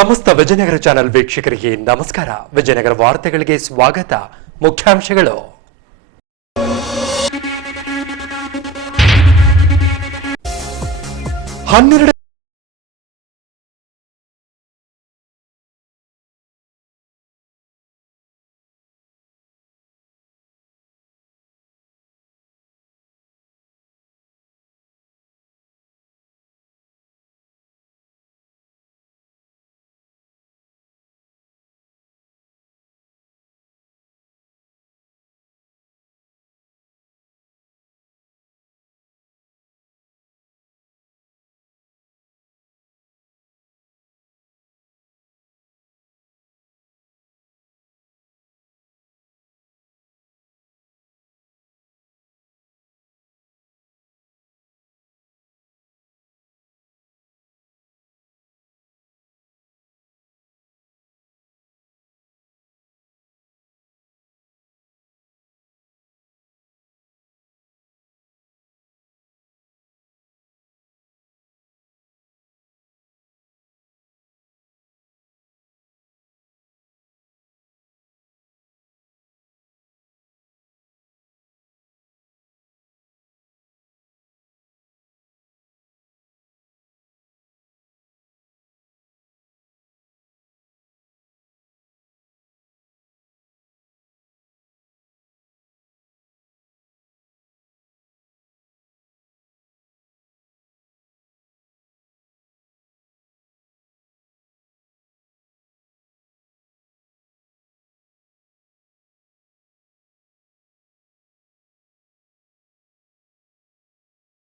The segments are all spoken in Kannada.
ಸಮಸ್ತ ವಿಜಯನಗರ ಚಾನೆಲ್ ವೀಕ್ಷಕರಿಗೆ ನಮಸ್ಕಾರ. ವಿಜಯನಗರ ವಾರ್ತೆಗಳಿಗೆ ಸ್ವಾಗತ. ಮುಖ್ಯಾಂಶಗಳು: 12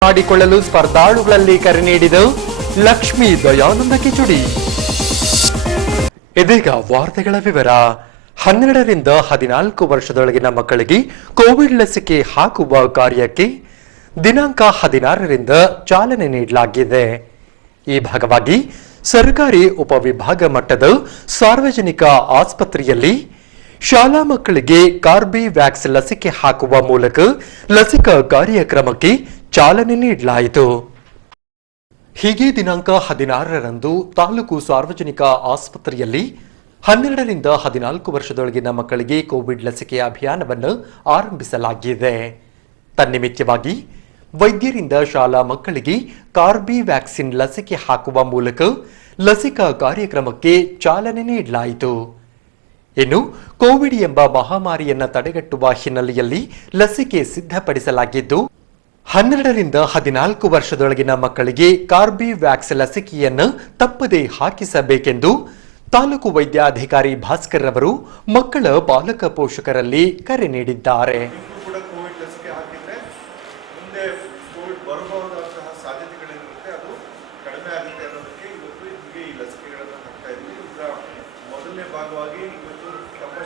ಮಾಡಿಕೊಳ್ಳಲು ಸ್ಪರ್ಧಾಳುಗಳಲ್ಲಿ ಕರೆ ನೀಡಿದ ಲಕ್ಷ್ಮೀ ದಯಾನಂದ ಕಿಚುಡಿ. ಇದೀಗ ವಾರ್ತೆಗಳ ವಿವರ. 12ರಿಂದ 14 ವರ್ಷದೊಳಗಿನ ಮಕ್ಕಳಿಗೆ ಕೋವಿಡ್ ಲಸಿಕೆ ಹಾಕುವ ಕಾರ್ಯಕ್ಕೆ ದಿನಾಂಕ 16ರಿಂದ ಚಾಲನೆ ನೀಡಲಾಗಿದೆ. ಈ ಭಾಗವಾಗಿ ಸರ್ಕಾರಿ ಉಪವಿಭಾಗ ಮಟ್ಟದ ಸಾರ್ವಜನಿಕ ಆಸ್ಪತ್ರೆಯಲ್ಲಿ ಶಾಲಾ ಮಕ್ಕಳಿಗೆ ಕಾರ್ಬಿವ್ಯಾಕ್ಸ್ ಲಸಿಕೆ ಹಾಕುವ ಮೂಲಕ ಲಸಿಕಾ ಕಾರ್ಯಕ್ರಮಕ್ಕೆ ಚಾಲನೆ ನೀಡಲಾಯಿತು. ಹೀಗೆ ದಿನಾಂಕ 16ರಂದು ತಾಲೂಕು ಸಾರ್ವಜನಿಕ ಆಸ್ಪತ್ರೆಯಲ್ಲಿ 12ರಿಂದ 14 ವರ್ಷದೊಳಗಿನ ಮಕ್ಕಳಿಗೆ ಕೋವಿಡ್ ಲಸಿಕೆ ಅಭಿಯಾನವನ್ನು ಆರಂಭಿಸಲಾಗಿದೆ. ತನ್ನಿಮಿತ್ತವಾಗಿ ವೈದ್ಯರಿಂದ ಶಾಲಾ ಮಕ್ಕಳಿಗೆ ಕಾರ್ಬಿವ್ಯಾಕ್ಸಿನ್ ಲಸಿಕೆ ಹಾಕುವ ಮೂಲಕ ಲಸಿಕಾ ಕಾರ್ಯಕ್ರಮಕ್ಕೆ ಚಾಲನೆ ನೀಡಲಾಯಿತು. ಇನ್ನು ಕೋವಿಡ್ ಎಂಬ ಮಹಾಮಾರಿಯನ್ನು ತಡೆಗಟ್ಟುವ ಹಿನ್ನೆಲೆಯಲ್ಲಿ ಲಸಿಕೆ ಸಿದ್ಧಪಡಿಸಲಾಗಿದ್ದು 12ರಿಂದ 14 ವರ್ಷದೊಳಗಿನ ಮಕ್ಕಳಿಗೆ ಕಾರ್ಬಿವ್ಯಾಕ್ಸ್ ಲಸಿಕೆಯನ್ನು ತಪ್ಪದೇ ಹಾಕಿಸಬೇಕೆಂದು ತಾಲೂಕು ವೈದ್ಯಾಧಿಕಾರಿ ಭಾಸ್ಕರ್ ಅವರು ಮಕ್ಕಳ ಪಾಲಕ ಪೋಷಕರಲ್ಲಿ ಕರೆ ನೀಡಿದ್ದಾರೆ.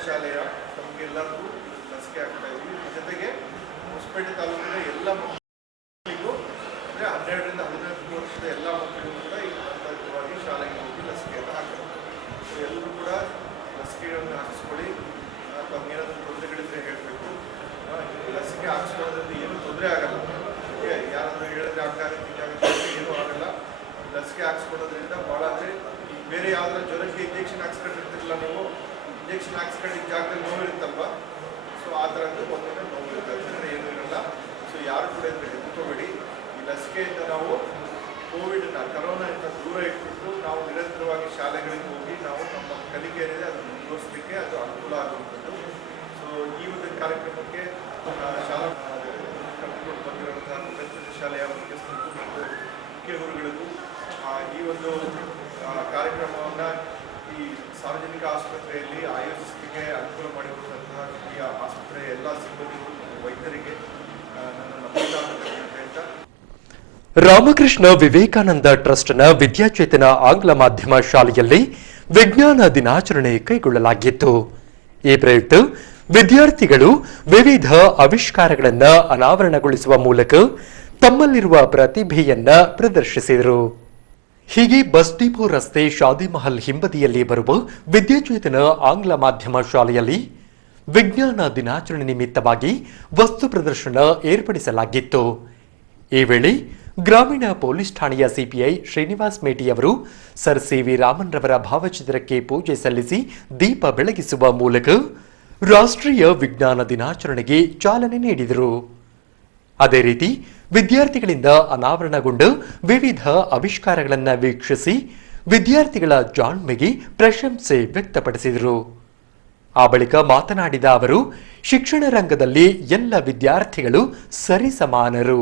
ಶಾಲೆಯ ತಮಗೆಲ್ಲರಿಗೂ ಲಸಿಕೆ ಹಾಕ್ತಾ ಇದ್ವಿ. ಜೊತೆಗೆ ಹೊಸಪೇಟೆ ತಾಲೂಕಿನ ಎಲ್ಲ ಮಕ್ಕಳಿಗೂ ಅಂದರೆ 12ರಿಂದ 14 ವರ್ಷದ ಎಲ್ಲ ಮಕ್ಕಳಿಗೂ ಕೂಡ ಈ ಹಂತವಾಗಿ ಶಾಲೆಗೆ ಹೋಗಿ ಲಸಿಕೆಯನ್ನು ಹಾಕ್ತಾರೆ. ಸೊ ಎಲ್ಲರೂ ಕೂಡ ಲಸಿಕೆಗಳನ್ನು ಹಾಕಿಸ್ಕೊಳ್ಳಿ. ತಮಗೇನಾದರೂ ತೊಂದರೆಗಳಿದ್ರೆ ಹೇಳಬೇಕು. ಲಸಿಕೆ ಹಾಕಿಸ್ಕೊಳ್ಳೋದ್ರಿಂದ ಏನೂ ತೊಂದರೆ ಆಗಲ್ಲ. ಯಾರಾದರೂ ಹೇಳಿದ್ರೆ ಹಂಗಾಗುತ್ತೆ ಏನೂ ಆಗಲ್ಲ. ಲಸಿಕೆ ಹಾಕಿಸ್ಕೊಳ್ಳೋದ್ರಿಂದ ಭಾಳ ಅಂದರೆ ಈಗ ಬೇರೆ ಯಾವುದರ ಜ್ವರಕ್ಕೆ ಇಂಜೆಕ್ಷನ್ ಹಾಕ್ಸ್ಕೊಂಡಿರ್ತಿರಲ್ಲ, ನೀವು ಇಂಜೆಕ್ಷನ್ ಹಾಕ್ಸ್ಕೊಂಡಿದ್ದ ಜಾಗದಲ್ಲಿ ನೋವು ಇರುತ್ತಲ್ವ, ಸೊ ಆ ಥರದ್ದು ಒಂದೊಂದೇ ನೋವು ಇರುತ್ತೆ, ಏನೂ ಇರಲ್ಲ. ಸೊ ಯಾರು ಕೂಡ ಇದನ್ನು ಹೆದರ್ಕೋಬೇಡಿ. ಈ ಲಸಿಕೆಯಿಂದ ನಾವು ಕೋವಿಡ್ನ ಕರೋನಾದಿಂದ ದೂರ ಇಟ್ಬಿಟ್ಟು ನಾವು ನಿರಂತರವಾಗಿ ಶಾಲೆಗಳಿಗೆ ಹೋಗಿ ನಾವು ನಮ್ಮ ಕಲಿಕೆ ಏನಿದೆ ಅದನ್ನು ಮುಂದುವರಿಸಲಿಕ್ಕೆ ಅದು ಅನುಕೂಲ ಆಗುವಂಥದ್ದು. ಸೊ ಈ ಒಂದು ಕಾರ್ಯಕ್ರಮಕ್ಕೆ ಶಾಲಾ ಕರೆದುಕೊಂಡು ಬಂದಿರುವಂತಹ ಪ್ರತಿಯೊಂದು ಶಾಲೆಯ ಮುಖ್ಯಸ್ಥರಿಗೂ ಮತ್ತು ಮುಖ್ಯ ಗುರುಗಳಿಗೂ ಈ ಒಂದು ಕಾರ್ಯಕ್ರಮವನ್ನು ಈ ಸಾರ್ವಜನಿಕ ಆಸ್ಪತ್ರೆಯಲ್ಲಿ ಆಯೋಜಿಸಲಿಕ್ಕೆ ಅನುಕೂಲ ಮಾಡಿಕೊಟ್ಟಂತಹ ಈ ಆಸ್ಪತ್ರೆಯ ಎಲ್ಲ ಸಿಬ್ಬಂದಿಗಳು ವೈದ್ಯರಿಗೆ ನನ್ನ ನಮಸ್ಕಾರವನ್ನು ಹೇಳ್ತಾ, ರಾಮಕೃಷ್ಣ ವಿವೇಕಾನಂದ ಟ್ರಸ್ಟ್ನ ವಿದ್ಯಾಚೇತನ ಆಂಗ್ಲ ಮಾಧ್ಯಮ ಶಾಲೆಯಲ್ಲಿ ವಿಜ್ಞಾನ ದಿನಾಚರಣೆ ಕೈಗೊಳ್ಳಲಾಗಿತ್ತು. ಈ ಪ್ರಯುಕ್ತ ವಿದ್ಯಾರ್ಥಿಗಳು ವಿವಿಧ ಆವಿಷ್ಕಾರಗಳನ್ನು ಅನಾವರಣಗೊಳಿಸುವ ಮೂಲಕ ತಮ್ಮಲ್ಲಿರುವ ಪ್ರತಿಭೆಯನ್ನ ಪ್ರದರ್ಶಿಸಿದರು. ಹೀಗೆ ಬಸ್ ಡಿಪೋ ರಸ್ತೆ ಶಾದಿ ಮಹಲ್ ಹಿಂಬದಿಯಲ್ಲಿ ಬರುವ ವಿದ್ಯಾಚೇತನ ಆಂಗ್ಲ ಮಾಧ್ಯಮ ಶಾಲೆಯಲ್ಲಿ ವಿಜ್ಞಾನ ದಿನಾಚರಣೆ ನಿಮಿತ್ತವಾಗಿ ವಸ್ತು ಪ್ರದರ್ಶನ ಏರ್ಪಡಿಸಲಾಗಿತ್ತು. ಈ ವೇಳೆ ಗ್ರಾಮೀಣ ಪೊಲೀಸ್ ಠಾಣೆಯ ಸಿಪಿಐ ಶ್ರೀನಿವಾಸ್ ಮೇಟಿಯವರು ಸರ್ ಸಿ.ವಿ. ರಾಮನ್ ರವರ ಭಾವಚಿತ್ರಕ್ಕೆ ಪೂಜೆ ಸಲ್ಲಿಸಿ ದೀಪ ಬೆಳಗಿಸುವ ಮೂಲಕ ರಾಷ್ಟ್ರೀಯ ವಿಜ್ಞಾನ ದಿನಾಚರಣೆಗೆ ಚಾಲನೆ ನೀಡಿದರು. ಅದೇ ರೀತಿ ವಿದ್ಯಾರ್ಥಿಗಳಿಂದ ಅನಾವರಣಗೊಂಡ ವಿವಿಧ ಆವಿಷ್ಕಾರಗಳನ್ನು ವೀಕ್ಷಿಸಿ ವಿದ್ಯಾರ್ಥಿಗಳ ಜಾಣ್ಮೆಗೆ ಪ್ರಶಂಸೆ ವ್ಯಕ್ತಪಡಿಸಿದರು. ಆ ಬಳಿಕ ಮಾತನಾಡಿದ ಅವರು, ಶಿಕ್ಷಣ ರಂಗದಲ್ಲಿ ಎಲ್ಲ ವಿದ್ಯಾರ್ಥಿಗಳು ಸರಿಸಮಾನರು.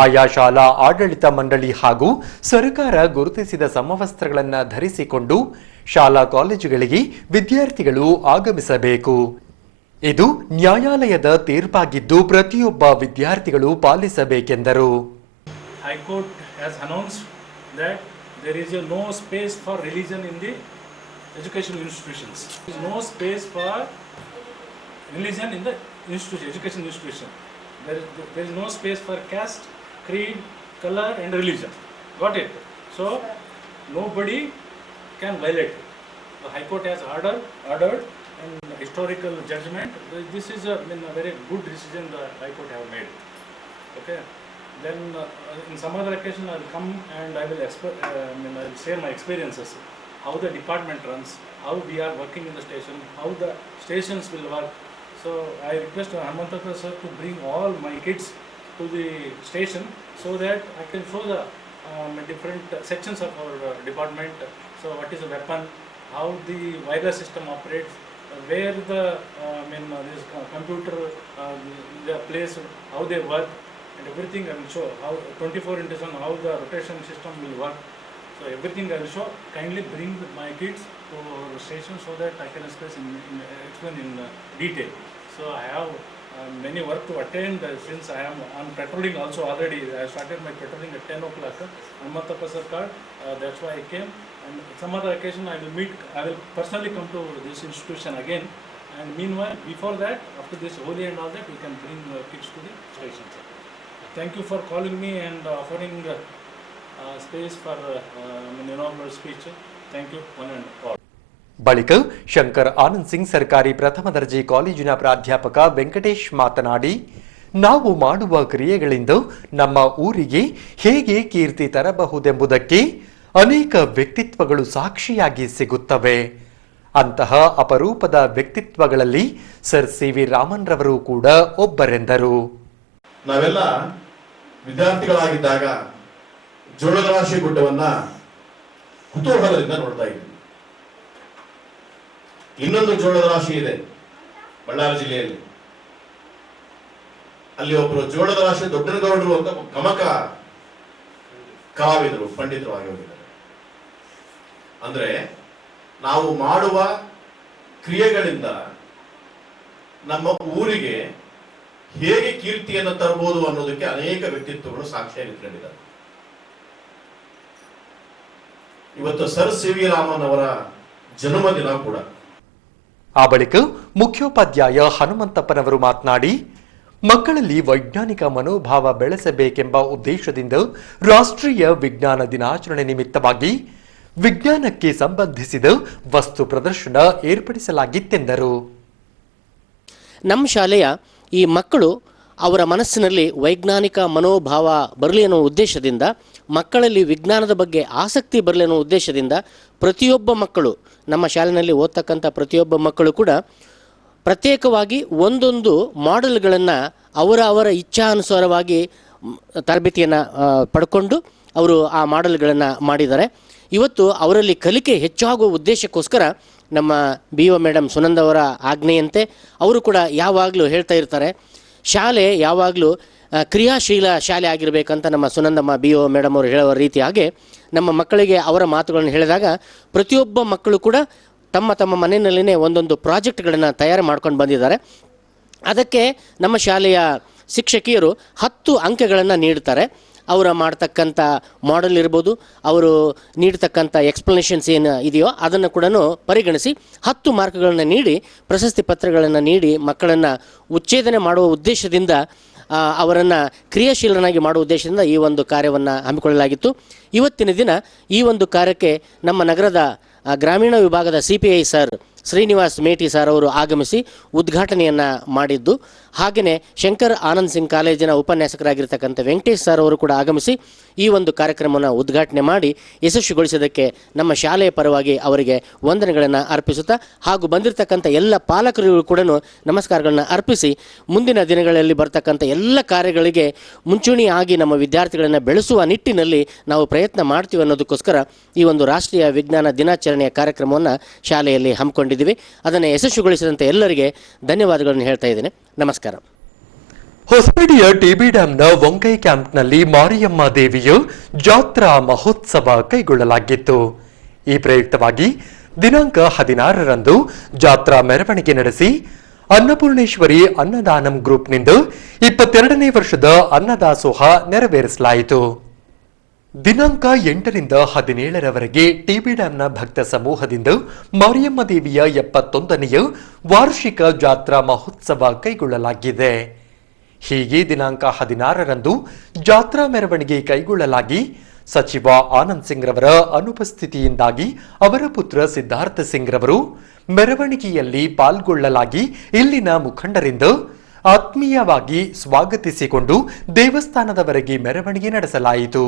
ಆಯಾ ಶಾಲಾ ಆಡಳಿತ ಮಂಡಳಿ ಹಾಗೂ ಸರ್ಕಾರ ಗುರುತಿಸಿದ ಸಮವಸ್ತ್ರಗಳನ್ನು ಧರಿಸಿಕೊಂಡು ಶಾಲಾ ಕಾಲೇಜುಗಳಿಗೆ ವಿದ್ಯಾರ್ಥಿಗಳು ಆಗಮಿಸಬೇಕು. ಇದು ನ್ಯಾಯಾಲಯದ ತೀರ್ಪಾಗಿದ್ದು ಪ್ರತಿಯೊಬ್ಬ ವಿದ್ಯಾರ್ಥಿಗಳು ಪಾಲಿಸಬೇಕೆಂದರು. High court has announced that there is no space for religion in the educational institutions. There is no space for religion in the education institution. There is no space for caste, creed, color and religion. Got it? So nobody can violate. The High Court has ordered and historical judgment. This is a very good decision the High Court have made. Okay. Then in some other occasion I will come and I will share my experiences, how the department runs, how we are working in the station, how the stations will work. So I request Hamantaka sir to bring all my kids to the station so that I can show the different sections of our department. So what is a weapon, how the wireless system operates, where the this computer the place, how they work, and everything I will show. How 24/7 how the rotation system will work. So everything I will show. Kindly bring my kids to our station so that I can explain in detail. So I have many work to attend since I am on patrolling also already. I started my patrolling at 10 o'clock. Hamantaka sir card. That's why I came. And some other occasion I will personally come to this institution again. And meanwhile, before that, after this Holi and all that, we can bring kids to the station. Thank you for calling me and offering space for inaugural speech. Thank you, one and all. ಬಳಿಕ ಶಂಕರ್ ಆನಂದ್ ಸಿಂಗ್ ಸರ್ಕಾರಿ ಪ್ರಥಮ ದರ್ಜೆ ಕಾಲೇಜಿನ ಪ್ರಾಧ್ಯಾಪಕ ವೆಂಕಟೇಶ್ ಮಾತನಾಡಿ, ನಾವು ಮಾಡುವ ಕ್ರಿಯೆಗಳಿಂದ ನಮ್ಮ ಊರಿಗೆ ಹೇಗೆ ಕೀರ್ತಿ ತರಬಹುದೆಂಬುದಕ್ಕೆ ಅನೇಕ ವ್ಯಕ್ತಿತ್ವಗಳು ಸಾಕ್ಷಿಯಾಗಿ ಸಿಗುತ್ತವೆ. ಅಂತಹ ಅಪರೂಪದ ವ್ಯಕ್ತಿತ್ವಗಳಲ್ಲಿ ಸರ್ ಸಿ.ವಿ. ರಾಮನ್ ರವರು ಕೂಡ ಒಬ್ಬರೆಂದರು. ನಾವೆಲ್ಲ ವಿದ್ಯಾರ್ಥಿಗಳಾಗಿದ್ದಾಗ ಜೋಳದ ರಾಶಿ ಗುಡ್ಡವನ್ನ ಕುತೂಹಲದಿಂದ ನೋಡ್ತಾ ಇದ್ವಿ. ಇನ್ನೊಂದು ಜೋಳದ ರಾಶಿ ಇದೆ ಬಳ್ಳಾರಿ ಜಿಲ್ಲೆಯಲ್ಲಿ. ಅಲ್ಲಿ ಒಬ್ಬರು ಜೋಳದ ರಾಶಿ ದೊಡ್ಡನಗೌಡರು ಅಂತ ಗಮಕ ಕಲಾವಿದರು, ಪಂಡಿತರು ಆಗಿ ಹೋಗಿದ್ದಾರೆ. ಅಂದ್ರೆ ನಾವು ಮಾಡುವ ಕ್ರಿಯೆಗಳಿಂದ ನಮ್ಮ ಊರಿಗೆ ಹೇಗೆ ಕೀರ್ತಿಯನ್ನು ತರಬಹುದು ಅನ್ನೋದಕ್ಕೆ ಅನೇಕ ವ್ಯಕ್ತಿತ್ವಗಳು ಸಾಕ್ಷಿಯಾಗಿ ನಿಂತ್ಕೊಂಡಿದ್ದಾರೆ. ಇವತ್ತು ಸರ್ ಸಿ.ವಿ. ರಾಮನ್ ಅವರ ಜನ್ಮದಿನ ಕೂಡ. ಆ ಬಳಿಕ ಮುಖ್ಯೋಪಾಧ್ಯಾಯ ಹನುಮಂತಪ್ಪನವರು ಮಾತನಾಡಿ, ಮಕ್ಕಳಲ್ಲಿ ವೈಜ್ಞಾನಿಕ ಮನೋಭಾವ ಬೆಳೆಸಬೇಕೆಂಬ ಉದ್ದೇಶದಿಂದ ರಾಷ್ಟ್ರೀಯ ವಿಜ್ಞಾನ ದಿನಾಚರಣೆ ನಿಮಿತ್ತವಾಗಿ ವಿಜ್ಞಾನಕ್ಕೆ ಸಂಬಂಧಿಸಿದ ವಸ್ತು ಪ್ರದರ್ಶನ ಏರ್ಪಡಿಸಲಾಗಿತ್ತೆಂದರು. ನಮ್ಮ ಶಾಲೆಯ ಈ ಮಕ್ಕಳು ಅವರ ಮನಸ್ಸಿನಲ್ಲಿ ವೈಜ್ಞಾನಿಕ ಮನೋಭಾವ ಬರಲಿ ಅನ್ನೋ ಉದ್ದೇಶದಿಂದ, ಮಕ್ಕಳಲ್ಲಿ ವಿಜ್ಞಾನದ ಬಗ್ಗೆ ಆಸಕ್ತಿ ಬರಲಿ ಅನ್ನೋ ಉದ್ದೇಶದಿಂದ ಪ್ರತಿಯೊಬ್ಬ ಮಕ್ಕಳು, ನಮ್ಮ ಶಾಲೆಯಲ್ಲಿ ಓದ್ತಕ್ಕಂಥ ಪ್ರತಿಯೊಬ್ಬ ಮಕ್ಕಳು ಕೂಡ ಪ್ರತ್ಯೇಕವಾಗಿ ಒಂದೊಂದು ಮಾಡೆಲ್ಗಳನ್ನು ಅವರ ಇಚ್ಛಾನುಸಾರವಾಗಿ ತರಬೇತಿಯನ್ನು ಪಡ್ಕೊಂಡು ಅವರು ಆ ಮಾಡೆಲ್ಗಳನ್ನು ಮಾಡಿದ್ದಾರೆ. ಇವತ್ತು ಅವರಲ್ಲಿ ಕಲಿಕೆ ಹೆಚ್ಚಾಗುವ ಉದ್ದೇಶಕ್ಕೋಸ್ಕರ ನಮ್ಮ BO ಮೇಡಮ್ ಸುನಂದವರ ಆಜ್ಞೆಯಂತೆ ಅವರು ಕೂಡ ಯಾವಾಗಲೂ ಹೇಳ್ತಾ ಇರ್ತಾರೆ, ಶಾಲೆ ಯಾವಾಗಲೂ ಕ್ರಿಯಾಶೀಲ ಶಾಲೆ ಆಗಿರಬೇಕಂತ ನಮ್ಮ ಸುನಂದಮ್ಮ BO ಮೇಡಮ್ ಅವರು ಹೇಳುವ ರೀತಿ ಹಾಗೆ ನಮ್ಮ ಮಕ್ಕಳಿಗೆ ಅವರ ಮಾತುಗಳನ್ನು ಹೇಳಿದಾಗ ಪ್ರತಿಯೊಬ್ಬ ಮಕ್ಕಳು ಕೂಡ ತಮ್ಮ ಮನೆಯಲ್ಲಿನೇ ಒಂದೊಂದು ಪ್ರಾಜೆಕ್ಟ್ಗಳನ್ನು ತಯಾರು ಮಾಡ್ಕೊಂಡು ಬಂದಿದ್ದಾರೆ. ಅದಕ್ಕೆ ನಮ್ಮ ಶಾಲೆಯ ಶಿಕ್ಷಕಿಯರು 10 ಅಂಕಗಳನ್ನು ನೀಡ್ತಾರೆ. ಅವರ ಮಾಡ್ತಕ್ಕಂಥ ಮಾಡೆಲ್ ಇರ್ಬೋದು, ಅವರು ನೀಡ್ತಕ್ಕಂಥ ಎಕ್ಸ್ಪ್ಲನೇಷನ್ಸ್ ಏನು ಇದೆಯೋ ಅದನ್ನು ಕೂಡ ಪರಿಗಣಿಸಿ 10 ಮಾರ್ಕ್ಗಳನ್ನು ನೀಡಿ ಪ್ರಶಸ್ತಿ ಪತ್ರಗಳನ್ನು ನೀಡಿ ಮಕ್ಕಳನ್ನು ಉಚ್ಚೇದನೆ ಮಾಡುವ ಉದ್ದೇಶದಿಂದ, ಅವರನ್ನು ಕ್ರಿಯಾಶೀಲನಾಗಿ ಮಾಡುವ ಉದ್ದೇಶದಿಂದ ಈ ಒಂದು ಕಾರ್ಯವನ್ನು ಹಮ್ಮಿಕೊಳ್ಳಲಾಗಿತ್ತು. ಇವತ್ತಿನ ದಿನ ಈ ಒಂದು ಕಾರ್ಯಕ್ಕೆ ನಮ್ಮ ನಗರದ ಗ್ರಾಮೀಣ ವಿಭಾಗದ CPI ಸರ್ ಶ್ರೀನಿವಾಸ್ ಮೇಟಿ ಸರ್ ಅವರು ಆಗಮಿಸಿ ಉದ್ಘಾಟನೆಯನ್ನು ಮಾಡಿದ್ದು, ಹಾಗೆಯೇ ಶಂಕರ್ ಆನಂದ್ ಸಿಂಗ್ ಕಾಲೇಜಿನ ಉಪನ್ಯಾಸಕರಾಗಿರ್ತಕ್ಕಂಥ ವೆಂಕಟೇಶ್ ಸರ್ ಅವರು ಕೂಡ ಆಗಮಿಸಿ ಈ ಒಂದು ಕಾರ್ಯಕ್ರಮವನ್ನು ಉದ್ಘಾಟನೆ ಮಾಡಿ ಯಶಸ್ವಿಗೊಳಿಸೋದಕ್ಕೆ ನಮ್ಮ ಶಾಲೆಯ ಪರವಾಗಿ ಅವರಿಗೆ ವಂದನೆಗಳನ್ನು ಅರ್ಪಿಸುತ್ತಾ ಹಾಗೂ ಬಂದಿರತಕ್ಕಂಥ ಎಲ್ಲ ಪಾಲಕರಿಗೂ ಕೂಡ ನಮಸ್ಕಾರಗಳನ್ನು ಅರ್ಪಿಸಿ ಮುಂದಿನ ದಿನಗಳಲ್ಲಿ ಬರ್ತಕ್ಕಂಥ ಎಲ್ಲ ಕಾರ್ಯಗಳಿಗೆ ಮುಂಚೂಣಿಯಾಗಿ ನಮ್ಮ ವಿದ್ಯಾರ್ಥಿಗಳನ್ನು ಬೆಳೆಸುವ ನಿಟ್ಟಿನಲ್ಲಿ ನಾವು ಪ್ರಯತ್ನ ಮಾಡ್ತೀವಿ ಅನ್ನೋದಕ್ಕೋಸ್ಕರ ಈ ಒಂದು ರಾಷ್ಟ್ರೀಯ ವಿಜ್ಞಾನ ದಿನಾಚರಣೆಯ ಕಾರ್ಯಕ್ರಮವನ್ನು ಶಾಲೆಯಲ್ಲಿ ಹಮ್ಮಿಕೊಂಡಿದ್ದೀವಿ. ಅದನ್ನು ಯಶಸ್ವಿಗೊಳಿಸಿದಂಥ ಎಲ್ಲರಿಗೆ ಧನ್ಯವಾದಗಳನ್ನು ಹೇಳ್ತಾ ಇದ್ದೇನೆ. ನಮಸ್ಕಾರ. ಹೊಸಪೇಟೆಯ ಟಿಬಿ ಡ್ಯಾಂನ ವಂಕೈ ಕ್ಯಾಂಪ್ನಲ್ಲಿ ಮಾರಿಯಮ್ಮ ದೇವಿಯ ಜಾತ್ರಾ ಮಹೋತ್ಸವ ಕೈಗೊಳ್ಳಲಾಗಿತ್ತು. ಈ ಪ್ರಯುಕ್ತವಾಗಿ ದಿನಾಂಕ 16ರಂದು ಜಾತ್ರಾ ಮೆರವಣಿಗೆ ನಡೆಸಿ ಅನ್ನಪೂರ್ಣೇಶ್ವರಿ ಅನ್ನದಾನಂ ಗ್ರೂಪ್ನಿಂದ 22ನೇ ವರ್ಷದ ಅನ್ನದಾಸೋಹ ನೆರವೇರಿಸಲಾಯಿತು. ದಿನಾಂಕ 8ರಿಂದ 17ರವರೆಗೆ ಟಿಬಿ ಡ್ಯಾಂನ ಭಕ್ತ ಸಮೂಹದಿಂದ ಮಾರಿಯಮ್ಮ ದೇವಿಯ 71ನೆಯ ವಾರ್ಷಿಕ ಜಾತ್ರಾ ಮಹೋತ್ಸವ ಕೈಗೊಳ್ಳಲಾಗಿದೆ. ಹೀಗೆ ದಿನಾಂಕ 16ರಂದು ಜಾತ್ರಾ ಮೆರವಣಿಗೆ ಕೈಗೊಳ್ಳಲಾಗಿ ಸಚಿವ ಆನಂದ್ ಸಿಂಗ್ ರವರ ಅನುಪಸ್ಥಿತಿಯಿಂದಾಗಿ ಅವರ ಪುತ್ರ ಸಿದ್ಧಾರ್ಥ ಸಿಂಗ್ ರವರು ಮೆರವಣಿಗೆಯಲ್ಲಿ ಪಾಲ್ಗೊಳ್ಳಲಾಗಿ ಇಲ್ಲಿನ ಮುಖಂಡರಿಂದ ಆತ್ಮೀಯವಾಗಿ ಸ್ವಾಗತಿಸಿಕೊಂಡು ದೇವಸ್ಥಾನದವರೆಗೆ ಮೆರವಣಿಗೆ ನಡೆಸಲಾಯಿತು.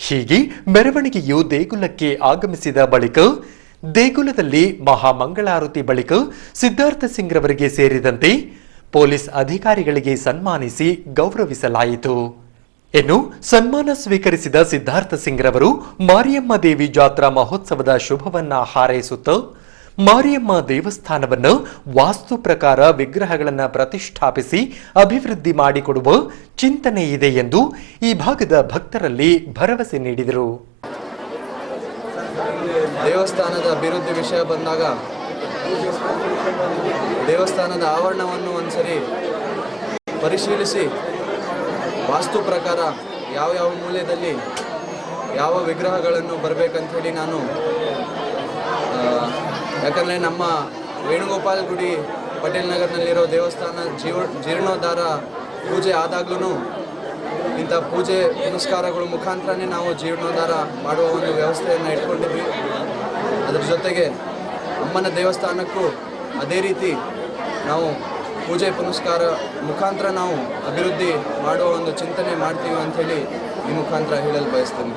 ಹೀಗೆ ಮೆರವಣಿಗೆಯು ದೇಗುಲಕ್ಕೆ ಆಗಮಿಸಿದ ಬಳಿಕ ದೇಗುಲದಲ್ಲಿ ಮಹಾಮಂಗಳಾರತಿ ಬಳಿಕ ಸಿದ್ಧಾರ್ಥ ಸಿಂಗ್ ರವರಿಗೆ ಸೇರಿದಂತೆ ಪೊಲೀಸ್ ಅಧಿಕಾರಿಗಳಿಗೆ ಸನ್ಮಾನಿಸಿ ಗೌರವಿಸಲಾಯಿತು. ಇನ್ನು ಸನ್ಮಾನ ಸ್ವೀಕರಿಸಿದ ಸಿದ್ಧಾರ್ಥ ಸಿಂಗ್ ರವರು ಮಾರಿಯಮ್ಮ ದೇವಿ ಜಾತ್ರಾ ಮಹೋತ್ಸವದ ಶುಭವನ್ನ ಹಾರೈಸುತ್ತಾ ಮಾರಿಯಮ್ಮ ದೇವಸ್ಥಾನವನ್ನು ವಾಸ್ತು ಪ್ರಕಾರ ವಿಗ್ರಹಗಳನ್ನು ಪ್ರತಿಷ್ಠಾಪಿಸಿ ಅಭಿವೃದ್ಧಿ ಮಾಡಿಕೊಡುವ ಚಿಂತನೆ ಇದೆ ಎಂದು ಈ ಭಾಗದ ಭಕ್ತರಲ್ಲಿ ಭರವಸೆ ನೀಡಿದರು. ದೇವಸ್ಥಾನದ ಅಭಿವೃದ್ಧಿ ವಿಷಯ ಬಂದಾಗ ದೇವಸ್ಥಾನದ ಆವರಣವನ್ನು ಒಂದ್ಸರಿ ಪರಿಶೀಲಿಸಿ ವಾಸ್ತು ಪ್ರಕಾರ ಯಾವ ಮೂಲೆಯಲ್ಲಿ ಯಾವ ವಿಗ್ರಹಗಳನ್ನು ಬರಬೇಕಂತ ಹೇಳಿ ನಾನು ಯಾಕಂದರೆ ನಮ್ಮ ವೇಣುಗೋಪಾಲ್ ಗುಡಿ ಪಟೇಲ್ ನಗರ್ನಲ್ಲಿರೋ ದೇವಸ್ಥಾನ ಜೀರ್ಣೋದ್ಧಾರ ಪೂಜೆ ಆದಾಗ್ಲೂ ಇಂಥ ಪೂಜೆ ಪುನಸ್ಕಾರಗಳ ಮುಖಾಂತರನೇ ನಾವು ಜೀರ್ಣೋದ್ಧಾರ ಮಾಡುವ ಒಂದು ವ್ಯವಸ್ಥೆಯನ್ನು ಇಟ್ಕೊಂಡಿದ್ವಿ. ಅದರ ಜೊತೆಗೆ ಅಮ್ಮನ ದೇವಸ್ಥಾನಕ್ಕೂ ಅದೇ ರೀತಿ ನಾವು ಪೂಜೆ ಪುನಸ್ಕಾರ ಮುಖಾಂತರ ನಾವು ಅಭಿವೃದ್ಧಿ ಮಾಡುವ ಒಂದು ಚಿಂತನೆ ಮಾಡ್ತೀವಿ ಅಂಥೇಳಿ ಈ ಮುಖಾಂತರ ಹೇಳಲು ಬಯಸ್ತೇನೆ.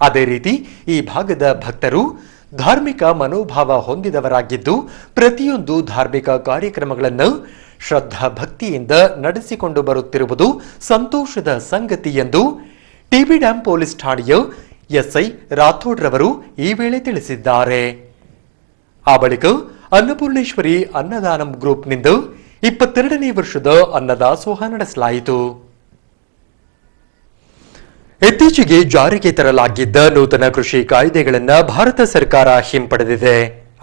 ಅದೇ ರೀತಿ ಈ ಭಾಗದ ಭಕ್ತರು ಧಾರ್ಮಿಕ ಮನೋಭಾವ ಹೊಂದಿದವರಾಗಿದ್ದು ಪ್ರತಿಯೊಂದು ಧಾರ್ಮಿಕ ಕಾರ್ಯಕ್ರಮಗಳನ್ನು ಶ್ರದ್ಧಾ ಭಕ್ತಿಯಿಂದ ನಡೆಸಿಕೊಂಡು ಬರುತ್ತಿರುವುದು ಸಂತೋಷದ ಸಂಗತಿ ಎಂದು ಟಿಬಿ ಡ್ಯಾಂ ಪೊಲೀಸ್ ಠಾಣೆಯ ಎಸ್ಐ ರಾಥೋಡ್ ರವರು ಈ ವೇಳೆ ತಿಳಿಸಿದ್ದಾರೆ. ಆ ಬಳಿಕ ಅನ್ನಪೂರ್ಣೇಶ್ವರಿ ಅನ್ನದಾನಂ ಗ್ರೂಪ್ನಿಂದ 22ನೇ ವರ್ಷದ ಅನ್ನದಾಸೋಹ ನಡೆಸಲಾಯಿತು. ಇತ್ತೀಚೆಗೆ ಜಾರಿಗೆ ತರಲಾಗಿದ್ದ ನೂತನ ಕೃಷಿ ಕಾಯ್ದೆಗಳನ್ನು ಭಾರತ ಸರ್ಕಾರ ಹಿಂಪಡೆದಿದೆ.